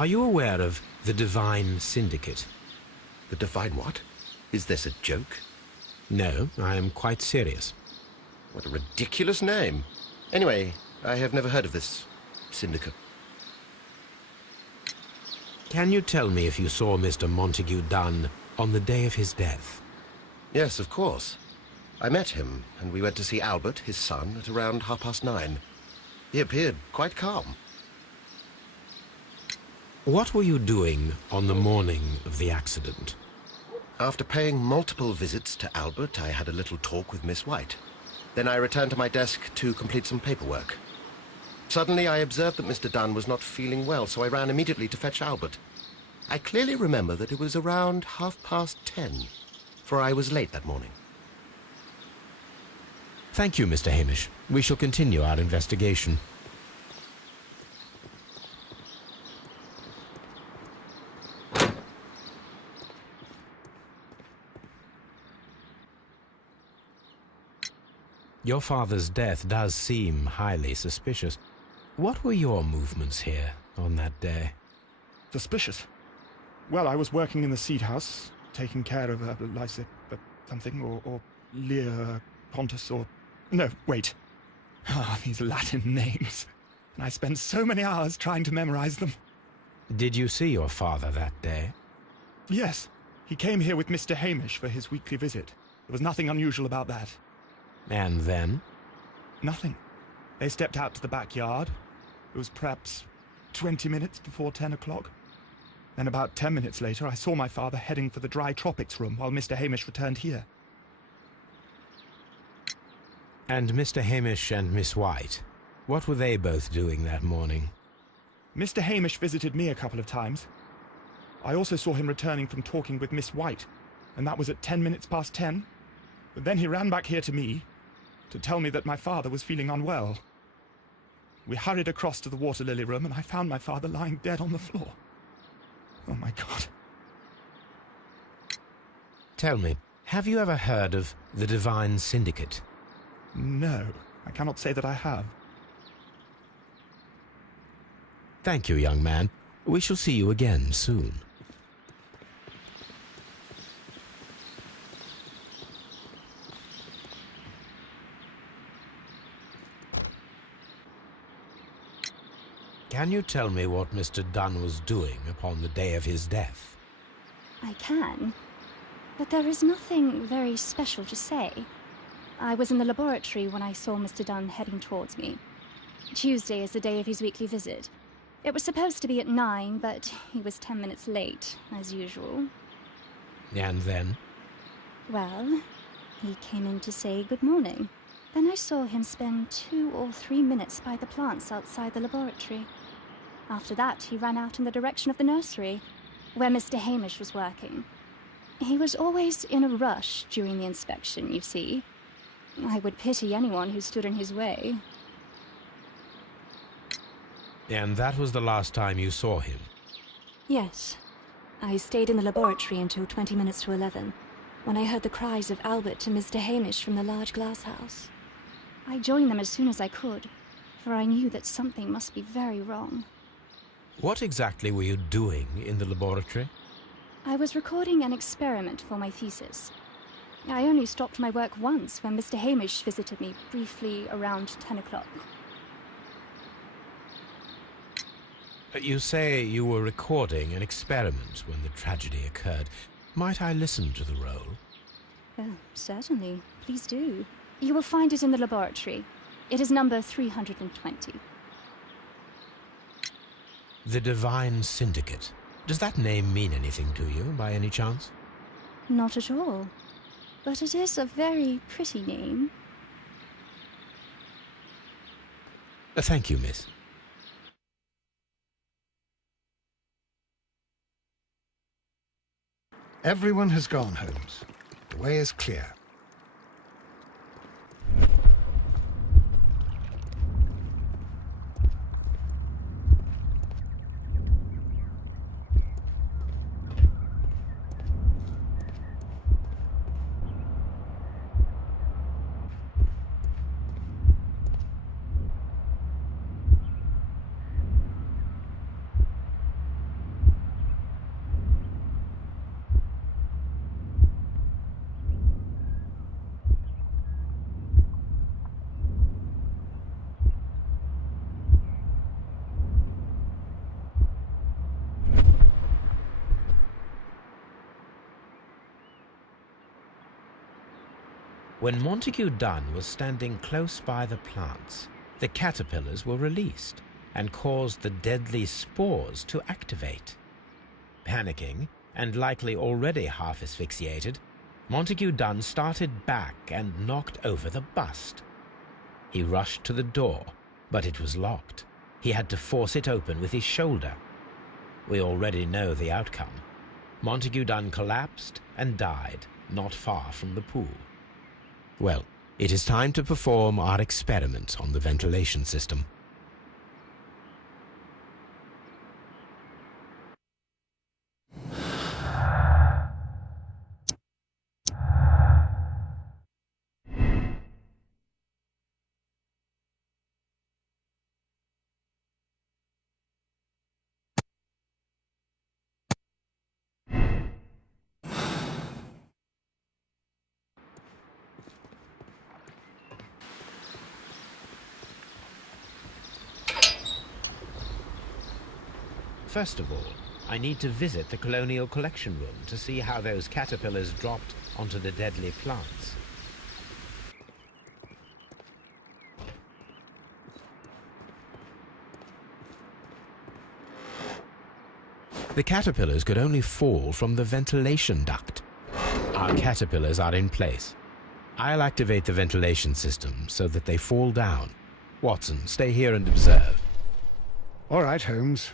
Are you aware of the Divine Syndicate? The Divine what? Is this a joke? No, I am quite serious. What a ridiculous name. Anyway, I have never heard of this syndicate. Can you tell me if you saw Mr. Montague Dunn on the day of his death? Yes, of course. I met him, and we went to see Albert, his son, at around 9:30. He appeared quite calm. What were you doing on the morning of the accident? After paying multiple visits to Albert, I had a little talk with Miss White. Then I returned to my desk to complete some paperwork. Suddenly, I observed that Mr. Dunn was not feeling well, so I ran immediately to fetch Albert. I clearly remember that it was around 10:30, for I was late that morning. Thank you, Mr. Hamish. We shall continue our investigation. Your father's death does seem highly suspicious. What were your movements here on that day? Suspicious? Well, I was working in the seed house, taking care of Lysa, something, or Lear Pontus, or... No, wait. These Latin names. And I spent so many hours trying to memorize them. Did you see your father that day? Yes. He came here with Mr. Hamish for his weekly visit. There was nothing unusual about that. And then? Nothing. They stepped out to the backyard. It was perhaps 20 minutes before 10 o'clock. Then about 10 minutes later, I saw my father heading for the dry tropics room while Mr. Hamish returned here. And Mr. Hamish and Miss White, what were they both doing that morning? Mr. Hamish visited me a couple of times. I also saw him returning from talking with Miss White, and that was at 10 minutes past 10. But then he ran back here to me to tell me that my father was feeling unwell. We hurried across to the water lily room, and I found my father lying dead on the floor. Oh, my God. Tell me, have you ever heard of the Divine Syndicate? No, I cannot say that I have. Thank you, young man. We shall see you again soon. Can you tell me what Mr. Dunn was doing upon the day of his death? I can, but there is nothing very special to say. I was in the laboratory when I saw Mr. Dunn heading towards me. Tuesday is the day of his weekly visit. It was supposed to be at 9, but he was 10 minutes late, as usual. And then? Well, he came in to say good morning. Then I saw him spend 2 or 3 minutes by the plants outside the laboratory. After that, he ran out in the direction of the nursery, where Mr. Hamish was working. He was always in a rush during the inspection, you see. I would pity anyone who stood in his way. And that was the last time you saw him? Yes. I stayed in the laboratory until 20 minutes to 11, when I heard the cries of Albert to Mr. Hamish from the large glass house. I joined them as soon as I could, for I knew that something must be very wrong. What exactly were you doing in the laboratory? I was recording an experiment for my thesis. I only stopped my work once when Mr. Hamish visited me briefly around 10 o'clock. You say you were recording an experiment when the tragedy occurred. Might I listen to the roll? Certainly. Please do. You will find it in the laboratory. It is number 320. The Divine Syndicate. Does that name mean anything to you, by any chance? Not at all. But it is a very pretty name. Thank you, miss. Everyone has gone, Holmes. The way is clear. When Montague Dunn was standing close by the plants, the caterpillars were released and caused the deadly spores to activate. Panicking, and likely already half asphyxiated, Montague Dunn started back and knocked over the bust. He rushed to the door, but it was locked. He had to force it open with his shoulder. We already know the outcome. Montague Dunn collapsed and died not far from the pool. Well, it is time to perform our experiment on the ventilation system. First of all, I need to visit the Colonial Collection Room to see how those caterpillars dropped onto the deadly plants. The caterpillars could only fall from the ventilation duct. Our caterpillars are in place. I'll activate the ventilation system so that they fall down. Watson, stay here and observe. All right, Holmes.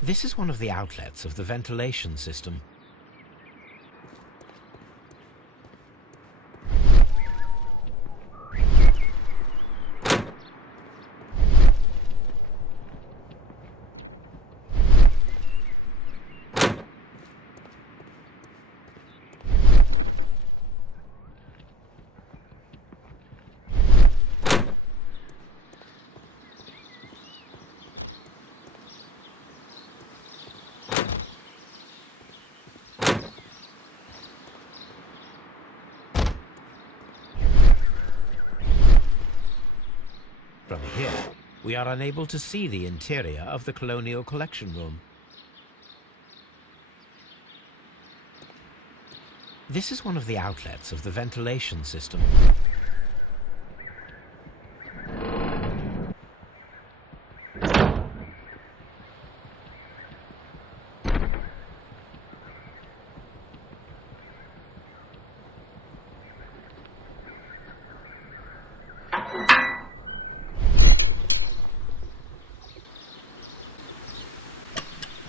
This is one of the outlets of the ventilation system. From here, we are unable to see the interior of the Colonial Collection Room. This is one of the outlets of the ventilation system.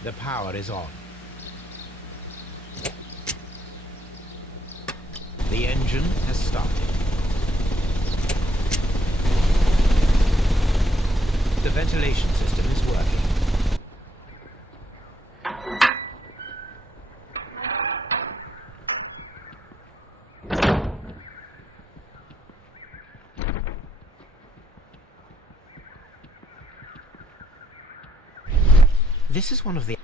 The power is on. The engine has started. The ventilation system is working. This is one of the...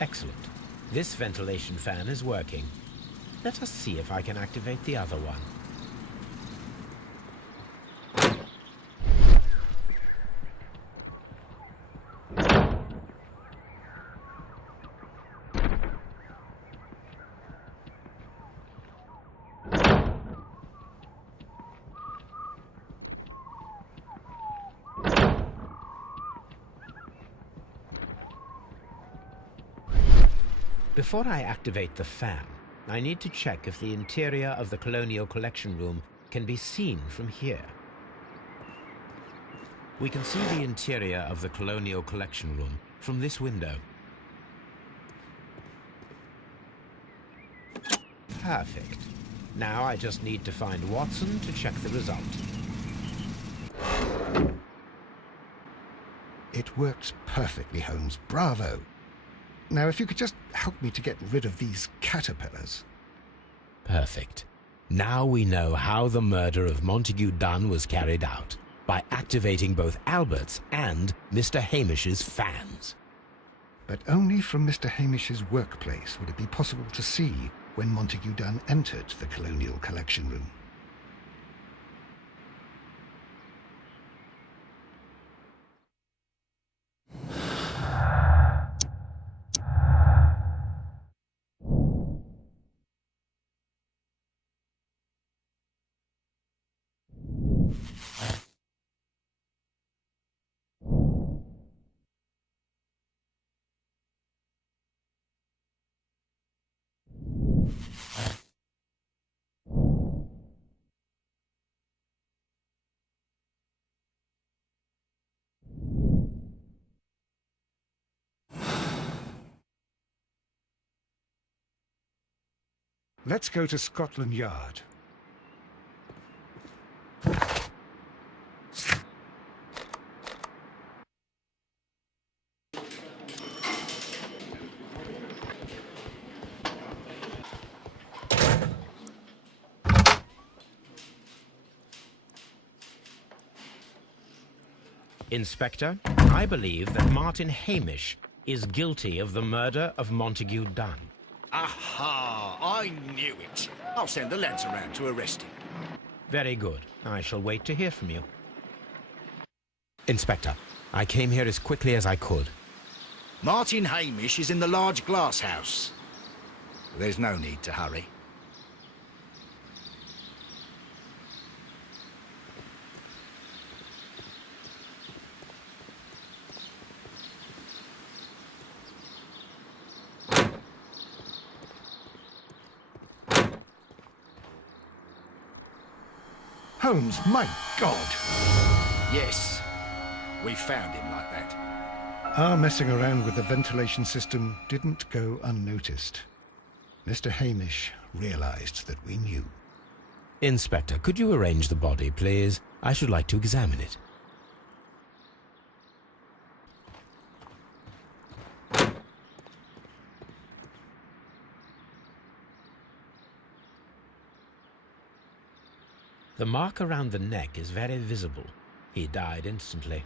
Excellent. This ventilation fan is working. Let us see if I can activate the other one. Before I activate the fan, I need to check if the interior of the Colonial Collection Room can be seen from here. We can see the interior of the Colonial Collection Room from this window. Perfect. Now I just need to find Watson to check the result. It works perfectly, Holmes. Bravo. Now, if you could just help me to get rid of these caterpillars. Perfect. Now we know how the murder of Montague Dunn was carried out, by activating both Albert's and Mr. Hamish's fans. but only from Mr. Hamish's workplace would it be possible to see when Montague Dunn entered the Colonial Collection Room. Let's go to Scotland Yard. Inspector, I believe that Martin Hamish is guilty of the murder of Montague Dunn. Aha! I knew it. I'll send the lads around to arrest him. Very good. I shall wait to hear from you. Inspector, I came here as quickly as I could. Martin Hamish is in the large glass house. There's no need to hurry. Holmes, my God! Yes, we found him like that. Our messing around with the ventilation system didn't go unnoticed. Mr. Hamish realized that we knew. Inspector, could you arrange the body, please? I should like to examine it. The mark around the neck is very visible. He died instantly.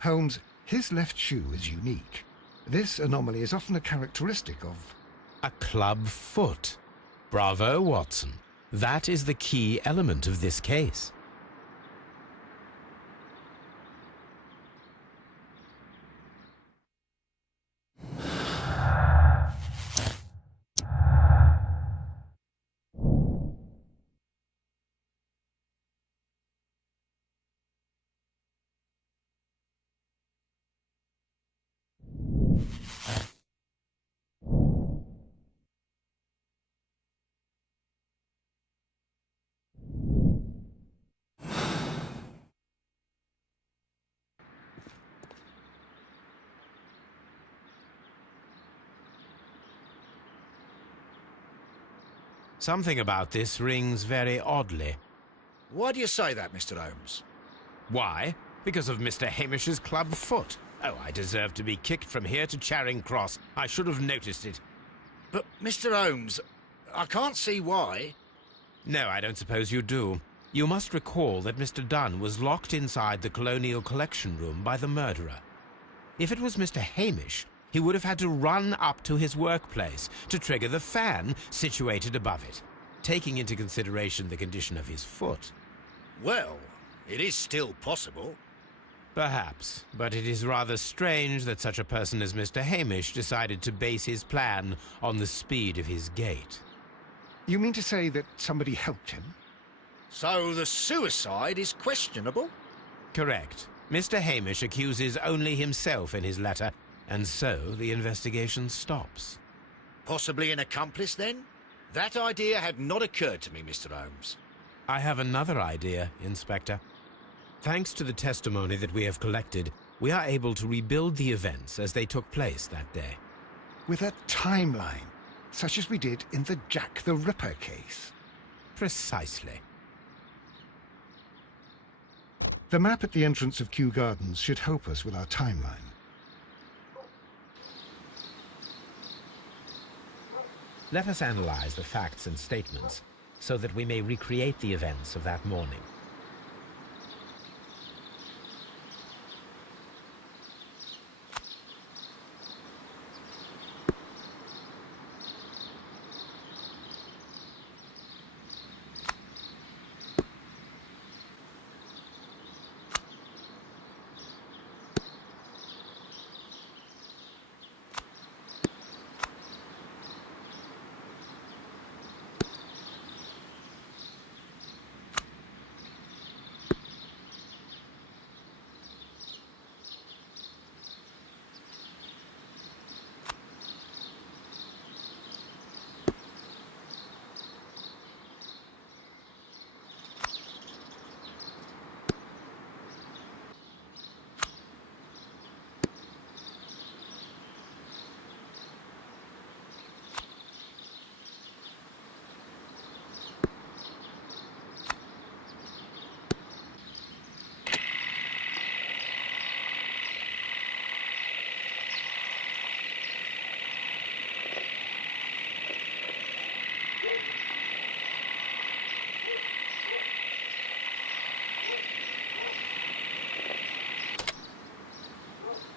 Holmes, his left shoe is unique. This anomaly is often a characteristic of... A club foot. Bravo, Watson. That is the key element of this case. Something about this rings very oddly. Why do you say that, Mr. Holmes? Why? Because of Mr. Hamish's club foot. Oh, I deserve to be kicked from here to Charing Cross. I should have noticed it. But, Mr. Holmes, I can't see why. No, I don't suppose you do. You must recall that Mr. Dunn was locked inside the Colonial Collection Room by the murderer. If it was Mr. Hamish, he would have had to run up to his workplace to trigger the fan situated above it, taking into consideration the condition of his foot. Well, it is still possible. Perhaps, but it is rather strange that such a person as Mr. Hamish decided to base his plan on the speed of his gait. You mean to say that somebody helped him? So the suicide is questionable? Correct. Mr. Hamish accuses only himself in his letter, and so the investigation stops. Possibly an accomplice, then? That idea had not occurred to me, Mr. Holmes. I have another idea, Inspector. Thanks to the testimony that we have collected, we are able to rebuild the events as they took place that day. With a timeline, such as we did in the Jack the Ripper case. Precisely. The map at the entrance of Kew Gardens should help us with our timeline. Let us analyze the facts and statements so that we may recreate the events of that morning.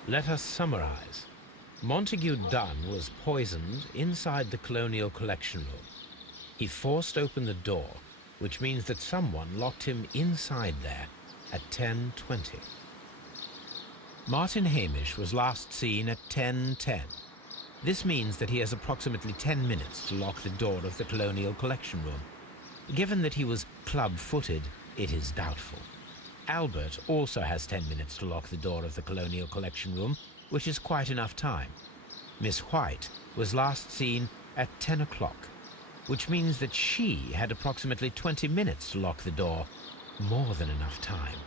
Let us summarize. Montague Dunn was poisoned inside the Colonial Collection Room. He forced open the door, which means that someone locked him inside there at 10:20. Martin Hamish was last seen at 10:10. This means that he has approximately 10 minutes to lock the door of the Colonial Collection Room. Given that he was club-footed, it is doubtful. Albert also has 10 minutes to lock the door of the Colonial Collection Room, which is quite enough time. Miss White was last seen at 10 o'clock, which means that she had approximately 20 minutes to lock the door, more than enough time.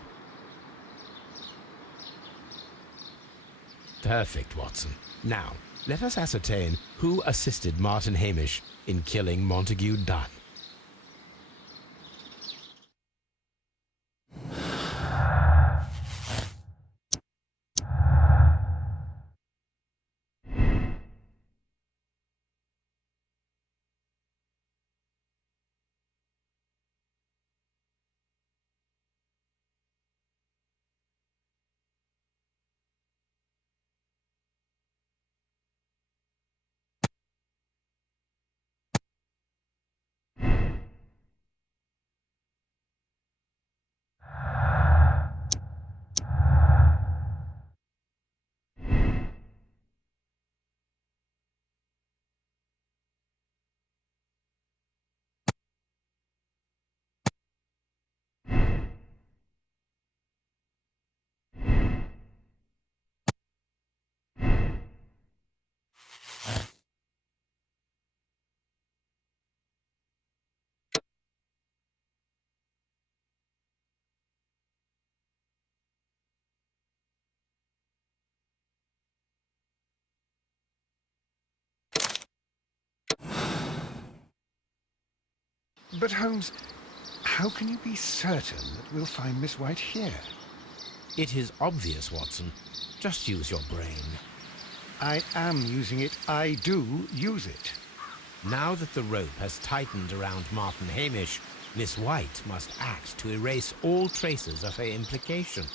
Perfect, Watson. Now, let us ascertain who assisted Martin Hamish in killing Montague Dunn. But Holmes, how can you be certain that we'll find Miss White here? It is obvious, Watson. Just use your brain. I am using it. I do use it. Now that the rope has tightened around Martin Hamish, Miss White must act to erase all traces of her implication.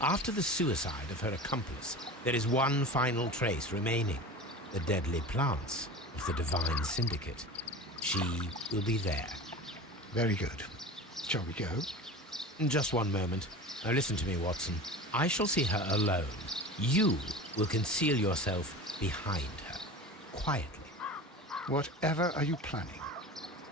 After the suicide of her accomplice, there is one final trace remaining: the deadly plants of the Divine Syndicate. She will be there. Very good. Shall we go? Just one moment. Now listen to me, Watson. I shall see her alone. You will conceal yourself behind her, quietly. Whatever are you planning?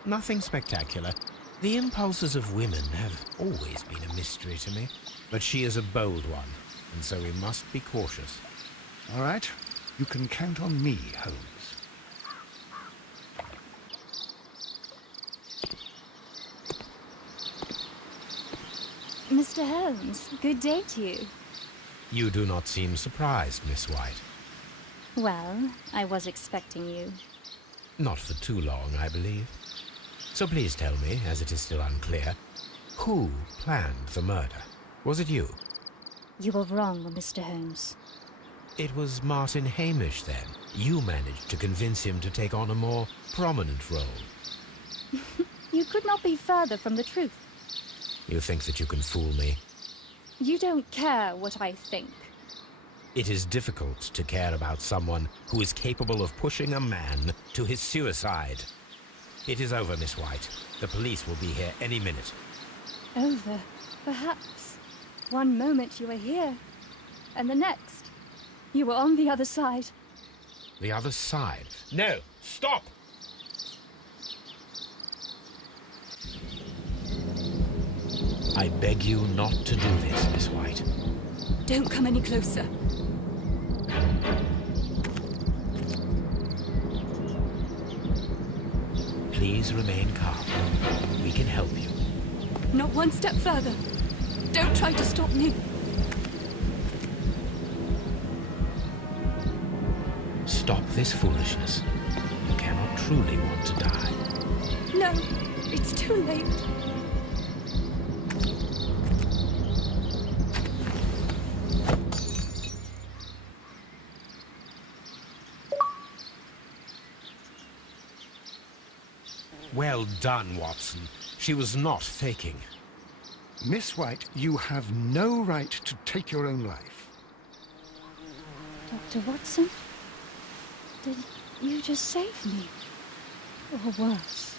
Nothing spectacular. The impulses of women have always been a mystery to me. But she is a bold one, and so we must be cautious. All right. You can count on me, Holmes. Mr. Holmes, good day to you. You do not seem surprised, Miss White. Well, I was expecting you. Not for too long, I believe. So please tell me, as it is still unclear, who planned the murder? Was it you? You were wrong, Mr. Holmes. It was Martin Hamish, then. You managed to convince him to take on a more prominent role. You could not be further from the truth. You think that you can fool me? You don't care what I think. It is difficult to care about someone who is capable of pushing a man to his suicide. It is over, Miss White. The police will be here any minute. Over, perhaps. One moment you were here, and the next, you were on the other side. The other side? No! Stop! I beg you not to do this, Miss White. Don't come any closer. Please remain calm. We can help you. Not one step further. Don't try to stop me. Stop this foolishness. You cannot truly want to die. No, it's too late. Well done, Watson. She was not faking. Miss White, you have no right to take your own life. Dr. Watson? Did you just save me? Or worse?